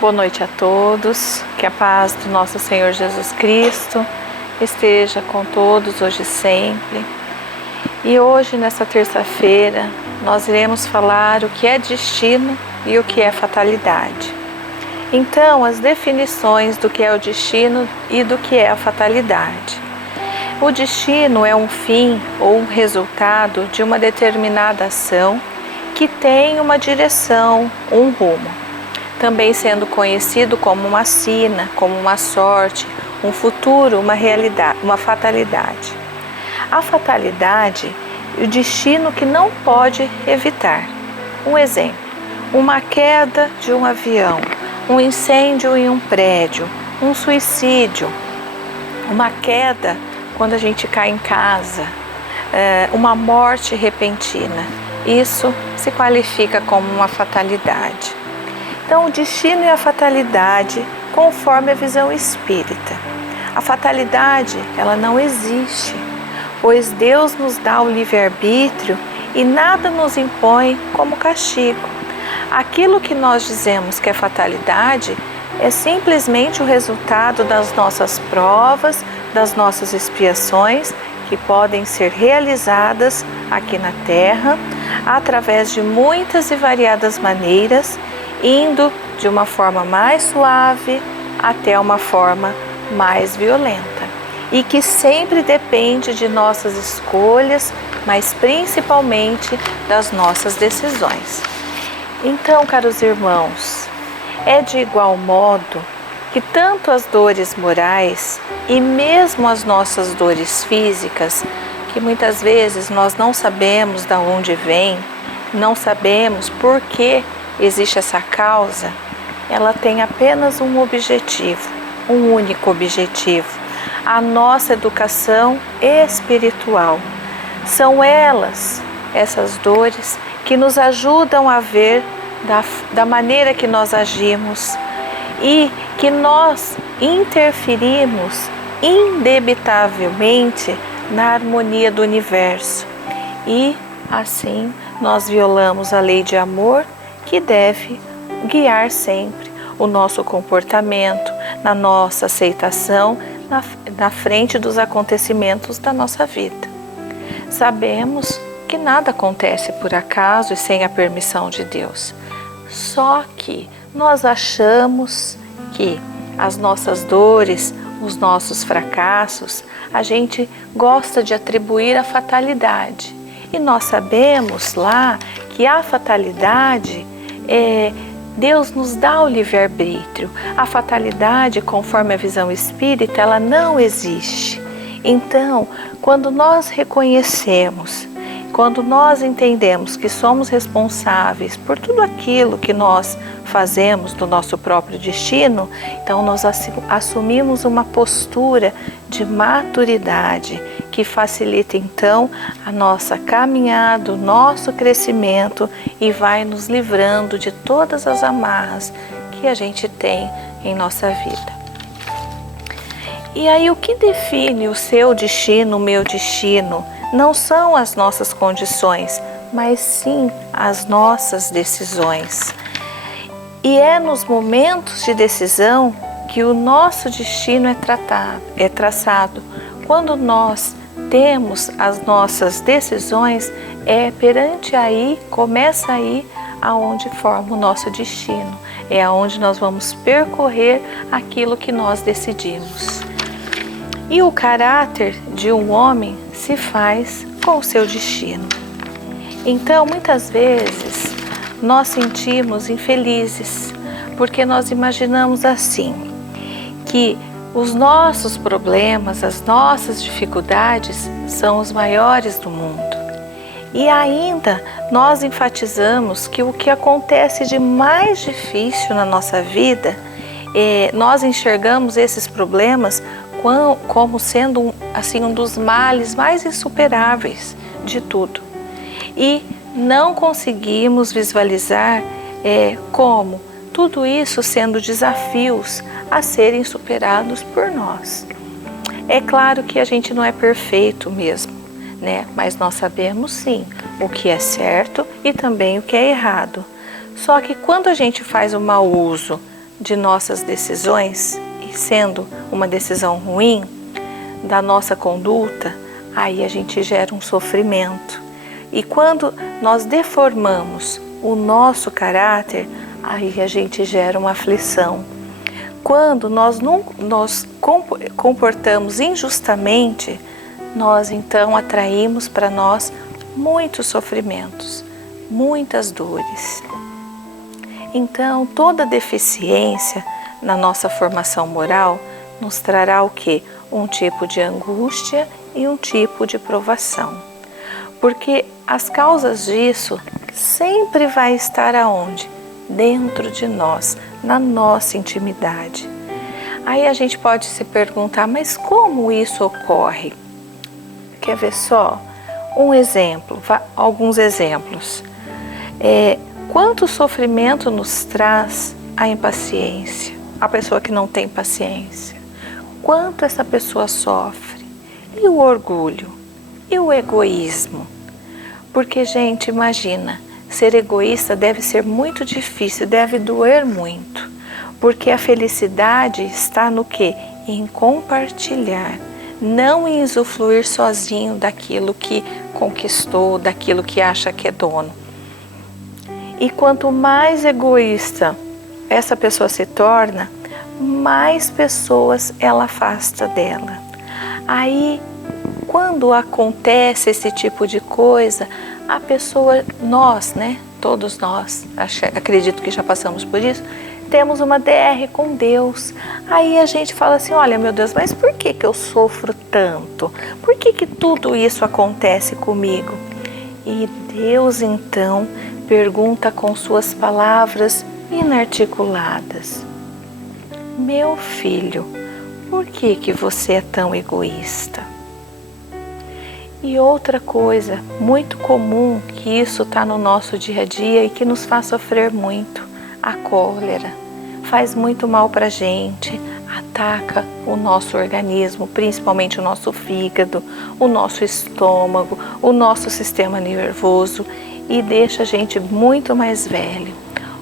Boa noite a todos, que a paz do nosso Senhor Jesus Cristo esteja com todos hoje e sempre. E hoje, nessa terça-feira, nós iremos falar o que é destino e o que é fatalidade. Então, as definições do que é o destino e do que é a fatalidade. O destino é um fim ou um resultado de uma determinada ação que tem uma direção, um rumo. Também sendo conhecido como uma sina, como uma sorte, um futuro, uma realidade, uma fatalidade. A fatalidade é o destino que não pode evitar. Um exemplo, uma queda de um avião, um incêndio em um prédio, um suicídio, uma queda quando a gente cai em casa, uma morte repentina. Isso se qualifica como uma fatalidade. Então, o destino e a fatalidade, conforme a visão espírita. A fatalidade, ela não existe, pois Deus nos dá o livre-arbítrio e nada nos impõe como castigo. Aquilo que nós dizemos que é fatalidade é simplesmente o resultado das nossas provas, das nossas expiações, que podem ser realizadas aqui na Terra, através de muitas e variadas maneiras, indo de uma forma mais suave até uma forma mais violenta. E que sempre depende de nossas escolhas, mas principalmente das nossas decisões. Então, caros irmãos, é de igual modo que tanto as dores morais e mesmo as nossas dores físicas, que muitas vezes nós não sabemos de onde vem, não sabemos por que existe essa causa, ela tem apenas um objetivo, um único objetivo: a nossa educação espiritual. São elas, essas dores, que nos ajudam a ver da maneira que nós agimos e que nós interferimos indebitavelmente na harmonia do universo. E assim nós violamos a lei de amor que deve guiar sempre o nosso comportamento, na nossa aceitação, na frente dos acontecimentos da nossa vida. Sabemos que nada acontece por acaso e sem a permissão de Deus. Só que nós achamos que as nossas dores, os nossos fracassos, a gente gosta de atribuir à fatalidade. E nós sabemos lá que a fatalidade Deus nos dá o livre-arbítrio. A fatalidade, conforme a visão espírita, ela não existe. Então, quando nós reconhecemos, quando nós entendemos que somos responsáveis por tudo aquilo que nós fazemos do nosso próprio destino, então nós assumimos uma postura de maturidade que facilita então a nossa caminhada, o nosso crescimento e vai nos livrando de todas as amarras que a gente tem em nossa vida. E aí, o que define o seu destino, o meu destino, não são as nossas condições, mas sim as nossas decisões. E é nos momentos de decisão que o nosso destino é traçado. Quando nós temos as nossas decisões, perante aí, começa aí aonde forma o nosso destino. É aonde nós vamos percorrer aquilo que nós decidimos. E o caráter de um homem se faz com o seu destino. Então, muitas vezes, nós sentimos infelizes, porque nós imaginamos assim, que os nossos problemas, as nossas dificuldades são os maiores do mundo. E ainda nós enfatizamos que o que acontece de mais difícil na nossa vida, nós enxergamos esses problemas como sendo assim, um dos males mais insuperáveis de tudo. E não conseguimos visualizar como tudo isso sendo desafios a serem superados por nós. É claro que a gente não é perfeito mesmo, né? Mas nós sabemos sim o que é certo e também o que é errado. Só que quando a gente faz o mau uso de nossas decisões, e sendo uma decisão ruim, da nossa conduta, aí a gente gera um sofrimento. E quando nós deformamos o nosso caráter, aí a gente gera uma aflição. Quando nós nos comportamos injustamente, nós então atraímos para nós muitos sofrimentos, muitas dores. Então, toda deficiência na nossa formação moral nos trará o quê? Um tipo de angústia e um tipo de provação. Porque as causas disso sempre vai estar aonde? Dentro de nós, na nossa intimidade. Aí a gente pode se perguntar, mas como isso ocorre? Quer ver só? Um exemplo, alguns exemplos. Quanto sofrimento nos traz a impaciência? A pessoa que não tem paciência. Quanto essa pessoa sofre? E o orgulho? E o egoísmo? Porque, gente, imagina, ser egoísta deve ser muito difícil, deve doer muito. Porque a felicidade está no quê? Em compartilhar, não em usufruir sozinho daquilo que conquistou, daquilo que acha que é dono. E quanto mais egoísta essa pessoa se torna, mais pessoas ela afasta dela. Aí, quando acontece esse tipo de coisa, a pessoa, nós, todos nós, acredito que já passamos por isso, temos uma DR com Deus. Aí a gente fala assim, olha meu Deus, mas por que eu sofro tanto? Por que tudo isso acontece comigo? E Deus então pergunta com suas palavras inarticuladas, meu filho, por que você é tão egoísta? E outra coisa muito comum, que isso está no nosso dia a dia e que nos faz sofrer muito, a cólera. Faz muito mal para a gente, ataca o nosso organismo, principalmente o nosso fígado, o nosso estômago, o nosso sistema nervoso e deixa a gente muito mais velho.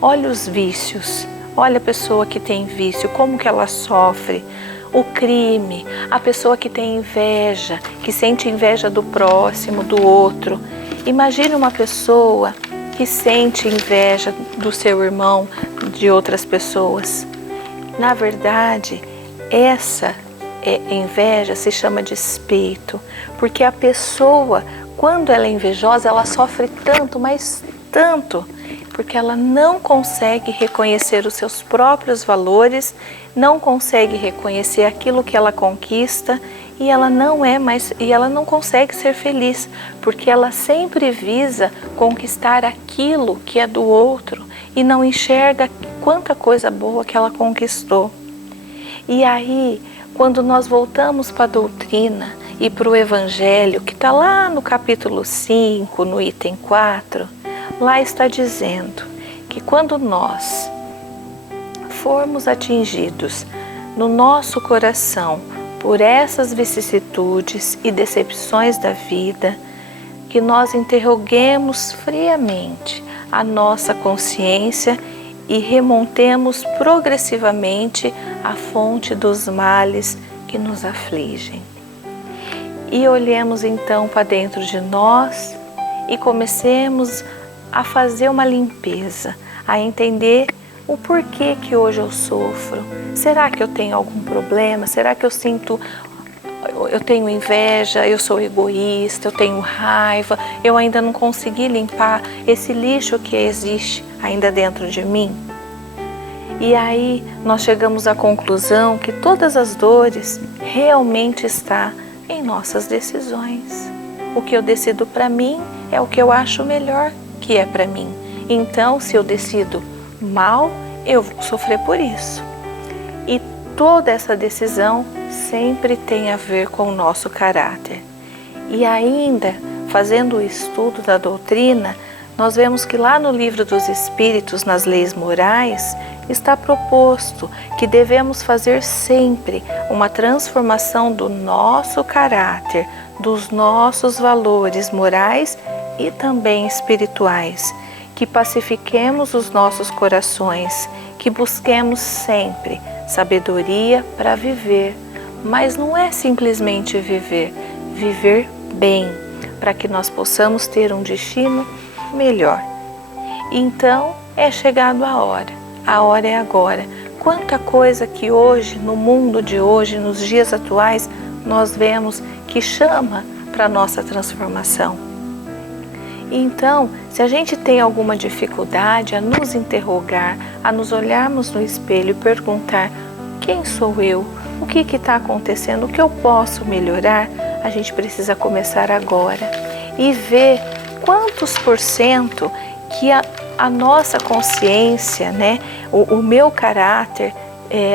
Olha os vícios, olha a pessoa que tem vício, como que ela sofre. O crime, a pessoa que tem inveja, que sente inveja do próximo, do outro. Imagine uma pessoa que sente inveja do seu irmão, de outras pessoas. Na verdade, essa inveja se chama despeito, porque a pessoa, quando ela é invejosa, ela sofre tanto, mas tanto, porque ela não consegue reconhecer os seus próprios valores, não consegue reconhecer aquilo que ela conquista e ela não consegue ser feliz, porque ela sempre visa conquistar aquilo que é do outro e não enxerga quanta coisa boa que ela conquistou. E aí, quando nós voltamos para a doutrina e para o Evangelho, que está lá no capítulo 5, no item 4, lá está dizendo que quando nós formos atingidos no nosso coração por essas vicissitudes e decepções da vida, que nós interroguemos friamente a nossa consciência e remontemos progressivamente a fonte dos males que nos afligem. E olhemos então para dentro de nós e comecemos a fazer uma limpeza, a entender o porquê que hoje eu sofro. Será que eu tenho algum problema? Será que eu tenho inveja, eu sou egoísta, eu tenho raiva, eu ainda não consegui limpar esse lixo que existe ainda dentro de mim? E aí nós chegamos à conclusão que todas as dores realmente estão em nossas decisões. O que eu decido para mim é o que eu acho melhor que é para mim. Então, se eu decido mal, eu vou sofrer por isso. E toda essa decisão sempre tem a ver com o nosso caráter. E ainda, fazendo o estudo da doutrina, nós vemos que lá no Livro dos Espíritos, nas leis morais, está proposto que devemos fazer sempre uma transformação do nosso caráter, dos nossos valores morais e também espirituais, que pacifiquemos os nossos corações, que busquemos sempre sabedoria para viver, mas não é simplesmente viver, viver bem, para que nós possamos ter um destino melhor. Então é chegado a hora é agora. Quanta coisa que hoje, no mundo de hoje, nos dias atuais, nós vemos que chama para a nossa transformação. Então, se a gente tem alguma dificuldade a nos interrogar, a nos olharmos no espelho e perguntar: quem sou eu? O que está acontecendo? O que eu posso melhorar? A gente precisa começar agora e ver quantos % que a nossa consciência, né, o meu caráter,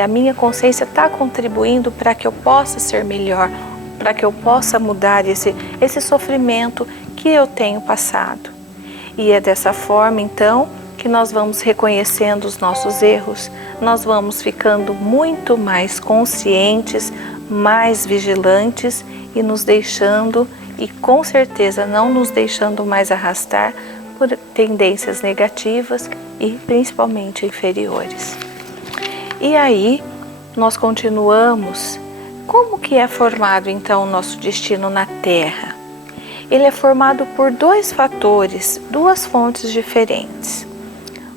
a minha consciência está contribuindo para que eu possa ser melhor, para que eu possa mudar esse sofrimento que eu tenho passado. E é dessa forma, então, que nós vamos reconhecendo os nossos erros, nós vamos ficando muito mais conscientes, mais vigilantes e nos deixando, e com certeza não nos deixando mais arrastar por tendências negativas e principalmente inferiores. E aí, nós continuamos. Como que é formado então o nosso destino na Terra? Ele é formado por 2 fatores, 2 fontes diferentes.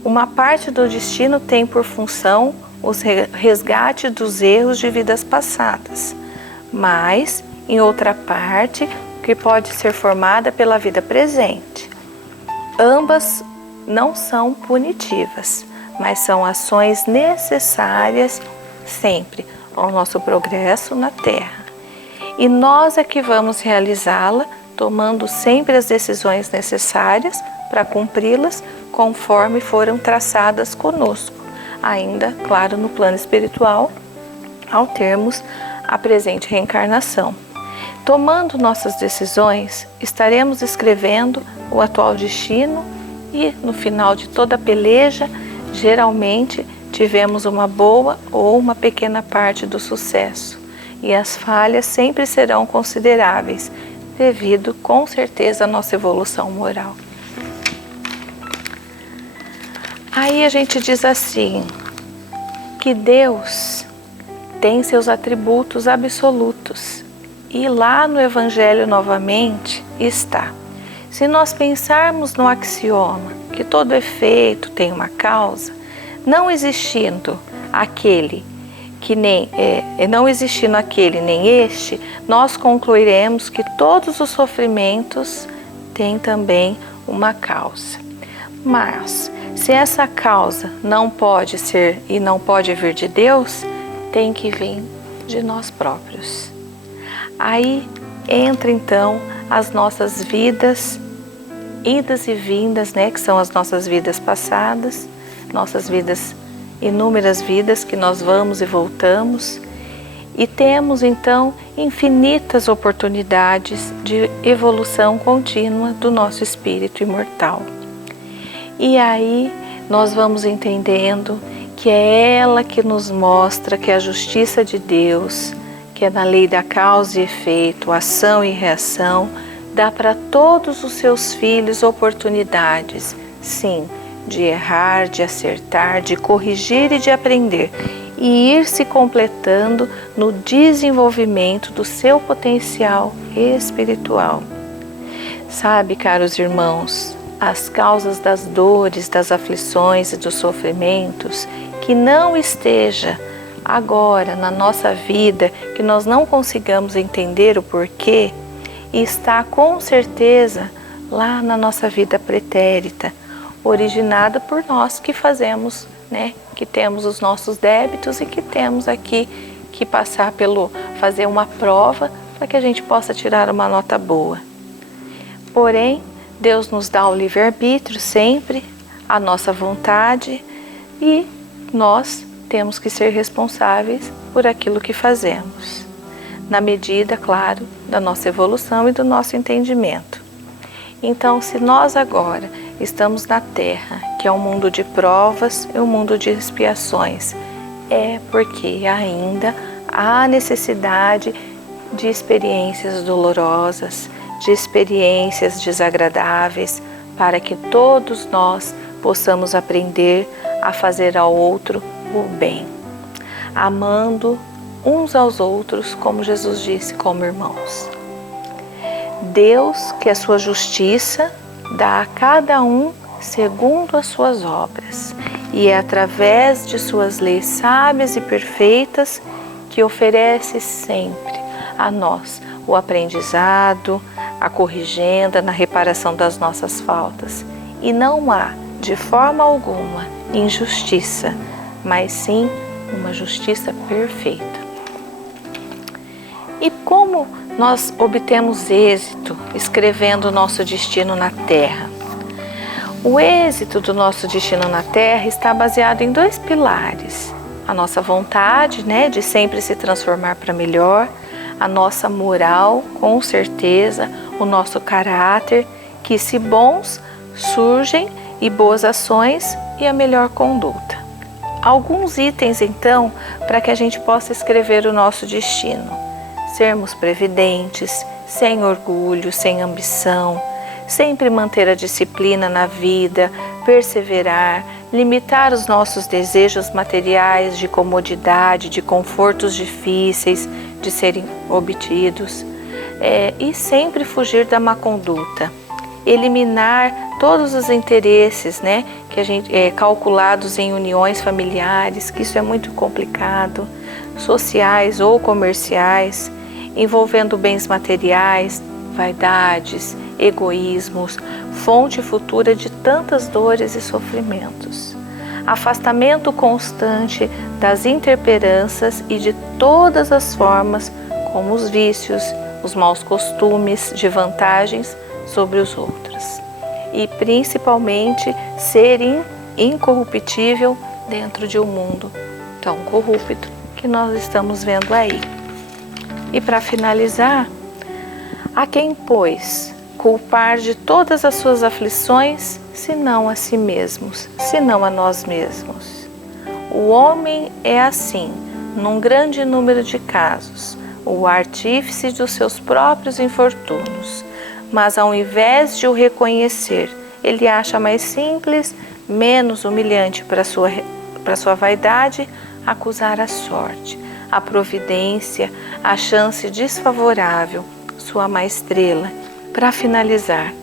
Uma parte do destino tem por função o resgate dos erros de vidas passadas, mas em outra parte que pode ser formada pela vida presente. Ambas não são punitivas, mas são ações necessárias sempre ao nosso progresso na Terra. E nós é que vamos realizá-la, tomando sempre as decisões necessárias para cumpri-las conforme foram traçadas conosco, ainda, claro, no plano espiritual, ao termos a presente reencarnação. Tomando nossas decisões, estaremos escrevendo o atual destino e, no final de toda a peleja, geralmente tivemos uma boa ou uma pequena parte do sucesso, e as falhas sempre serão consideráveis, devido, com certeza, à nossa evolução moral. Aí a gente diz assim, que Deus tem seus atributos absolutos, e lá no Evangelho novamente está. Se nós pensarmos no axioma que todo efeito tem uma causa, não existindo aquele nem este, nós concluiremos que todos os sofrimentos têm também uma causa. Mas se essa causa não pode ser e não pode vir de Deus, tem que vir de nós próprios. Aí entra então as nossas vidas, idas e vindas, né, que são as nossas vidas passadas, nossas vidas, inúmeras vidas que nós vamos e voltamos, e temos então infinitas oportunidades de evolução contínua do nosso espírito imortal. E aí nós vamos entendendo que é ela que nos mostra que a justiça de Deus, que é na lei da causa e efeito, ação e reação, dá para todos os seus filhos oportunidades, sim, de errar, de acertar, de corrigir e de aprender, e ir se completando no desenvolvimento do seu potencial espiritual. Sabe, caros irmãos, as causas das dores, das aflições e dos sofrimentos, que não esteja agora na nossa vida, que nós não consigamos entender o porquê, está com certeza lá na nossa vida pretérita, originada por nós que fazemos, né, que temos os nossos débitos e que temos aqui que passar fazer uma prova para que a gente possa tirar uma nota boa. Porém, Deus nos dá o livre-arbítrio sempre, a nossa vontade, e nós temos que ser responsáveis por aquilo que fazemos, na medida, claro, da nossa evolução e do nosso entendimento. Então, se nós agora estamos na Terra, que é um mundo de provas e um mundo de expiações, é porque ainda há necessidade de experiências dolorosas, de experiências desagradáveis, para que todos nós possamos aprender a fazer ao outro o bem, amando uns aos outros, como Jesus disse, como irmãos. Deus, que é sua justiça, dá a cada um segundo as suas obras, e é através de suas leis sábias e perfeitas que oferece sempre a nós o aprendizado, a corrigenda na reparação das nossas faltas. E não há, de forma alguma, injustiça, mas sim uma justiça perfeita. E como nós obtemos êxito escrevendo o nosso destino na Terra? O êxito do nosso destino na Terra está baseado em 2 pilares. A nossa vontade, de sempre se transformar para melhor, a nossa moral, com certeza, o nosso caráter, que se bons surgem, e boas ações e a melhor conduta. Alguns itens, então, para que a gente possa escrever o nosso destino. Sermos previdentes, sem orgulho, sem ambição, sempre manter a disciplina na vida, perseverar, limitar os nossos desejos materiais de comodidade, de confortos difíceis de serem obtidos, e sempre fugir da má conduta. Eliminar todos os interesses, que a gente calculados em uniões familiares, que isso é muito complicado, sociais ou comerciais, envolvendo bens materiais, vaidades, egoísmos, fonte futura de tantas dores e sofrimentos. Afastamento constante das intemperanças e de todas as formas, como os vícios, os maus costumes de vantagens sobre os outros. E principalmente ser incorruptível dentro de um mundo tão corrupto que nós estamos vendo aí. E para finalizar, a quem, pois, culpar de todas as suas aflições, senão a si mesmos, senão a nós mesmos? O homem é assim, num grande número de casos, o artífice dos seus próprios infortúnios, mas ao invés de o reconhecer, ele acha mais simples, menos humilhante para sua vaidade, acusar a sorte, a providência, a chance desfavorável, sua má estrela. Para finalizar,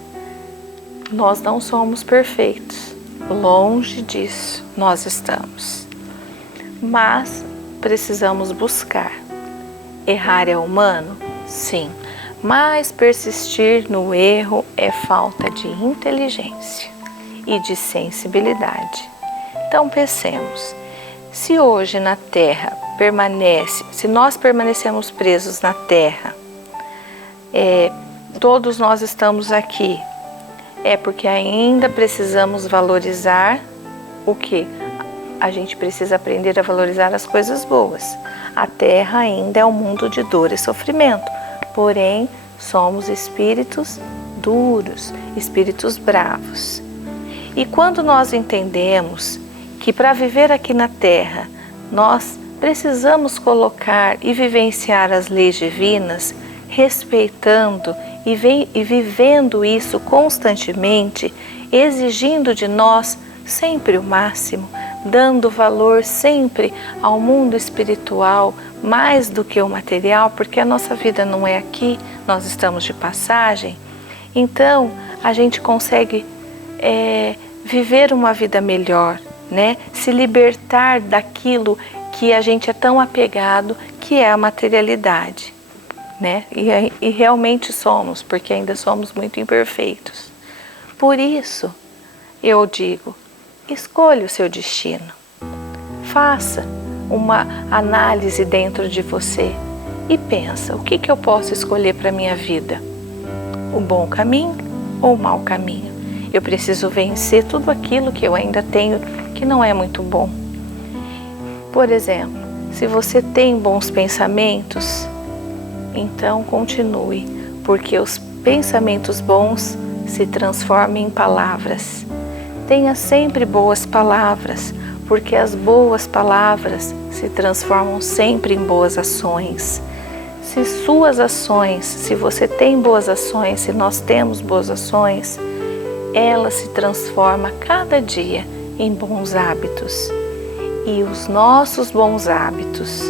nós não somos perfeitos, longe disso nós estamos, mas precisamos buscar. Errar é humano? Sim, mas persistir no erro é falta de inteligência e de sensibilidade. Então pensemos, se hoje na Terra se nós permanecemos presos na Terra, todos nós estamos aqui, é porque ainda precisamos valorizar o quê? A gente precisa aprender a valorizar as coisas boas. A Terra ainda é um mundo de dor e sofrimento, porém somos espíritos duros, espíritos bravos. E quando nós entendemos que para viver aqui na Terra, nós precisamos colocar e vivenciar as leis divinas, respeitando e vivendo isso constantemente, exigindo de nós sempre o máximo, dando valor sempre ao mundo espiritual, mais do que o material, porque a nossa vida não é aqui, nós estamos de passagem. Então, a gente consegue viver uma vida melhor, se libertar daquilo que a gente é tão apegado, que é a materialidade. E realmente somos, porque ainda somos muito imperfeitos. Por isso, eu digo, escolha o seu destino. Faça uma análise dentro de você e pensa, o que eu posso escolher para a minha vida? O bom caminho ou o mau caminho? Eu preciso vencer tudo aquilo que eu ainda tenho que não é muito bom. Por exemplo, se você tem bons pensamentos, então continue, porque os pensamentos bons se transformam em palavras. Tenha sempre boas palavras, porque as boas palavras se transformam sempre em boas ações. Se suas ações, se você tem boas ações, se nós temos boas ações, ela se transforma cada dia em bons hábitos e os nossos bons hábitos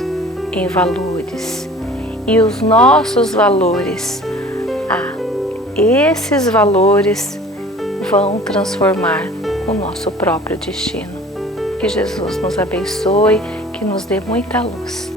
em valores e os nossos valores, esses valores vão transformar o nosso próprio destino. Que Jesus nos abençoe, que nos dê muita luz.